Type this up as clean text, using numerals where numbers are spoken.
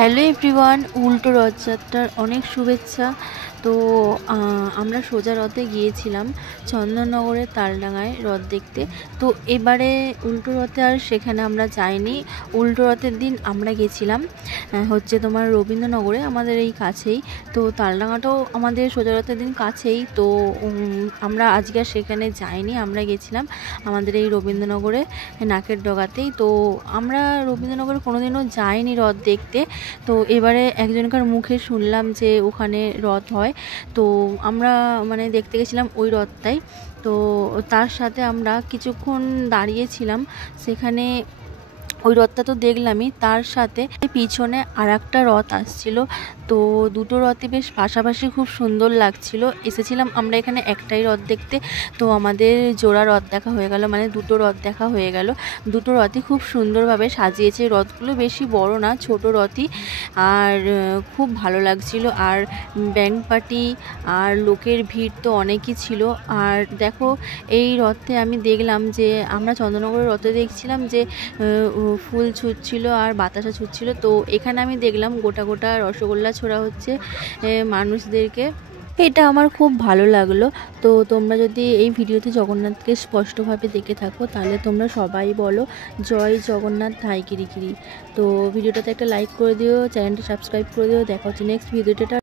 Hello everyone, উল্টো রথযাত্রার অনেক শুভেচ্ছা। তো আমরা সোজা রথে গিয়েছিলাম চন্দননগরের তালডাঙায় রথ দেখতে। তো এবারে উল্টো রথে আর সেখানে আমরা যাইনি। উল্টো রথের দিন আমরা গেছিলাম হচ্ছে তোমার রবীন্দ্রনগরে, আমাদের এই কাছেই। তো তালডাঙাটাও আমাদের সোজা রথের দিন কাছেই। তো আমরা আজকে আর সেখানে যাইনি, আমরা গেছিলাম আমাদের এই রবীন্দ্রনগরে নাকের ডগাতেই। তো আমরা রবীন্দ্রনগরে কোনোদিনও যাইনি রথ দেখতে। তো এবারে একজনকার মুখে শুনলাম যে ওখানে রথ হয়, তো আমরা মানে দেখতে গেছিলাম ওই রথটাই। তো তার সাথে আমরা কিছুক্ষণ দাঁড়িয়েছিলাম সেখানে। ওই রথটা তো দেখলামই, তার সাথে পিছনে আর একটা রথ আসছিল। তো দুটো রথই বেশ পাশাপাশি খুব সুন্দর লাগছিল। এসেছিলাম আমরা এখানে একটাই রথ দেখতে, তো আমাদের জোড়া রথ দেখা হয়ে গেল, মানে দুটো রথ দেখা হয়ে গেল। দুটো রথই খুব সুন্দরভাবে সাজিয়েছে, রথগুলো বেশি বড় না, ছোট রথই। আর খুব ভালো লাগছিল। আর ব্যান্ড পার্টি আর লোকের ভিড় তো অনেকই ছিল। আর দেখো এই রথে আমি দেখলাম যে আমরা চন্দননগরের রথে দেখছিলাম যে ফুল ছুটছিল আর বাতাসা ছুটছিল। তো এখানে আমি দেখলাম গোটা গোটা রসগোল্লা ছোড়া হচ্ছে মানুষদেরকে। এটা আমার খুব ভালো লাগলো। তো তোমরা যদি এই ভিডিওতে জগন্নাথকে স্পষ্টভাবে দেখে থাকো তাহলে তোমরা সবাই বলো জয় জগন্নাথ ধাই গিরি গিরি। তো ভিডিওটাতে একটা লাইক করে দিও, চ্যানেলটা সাবস্ক্রাইব করে দিও। দেখা হচ্ছে নেক্সট ভিডিওটা।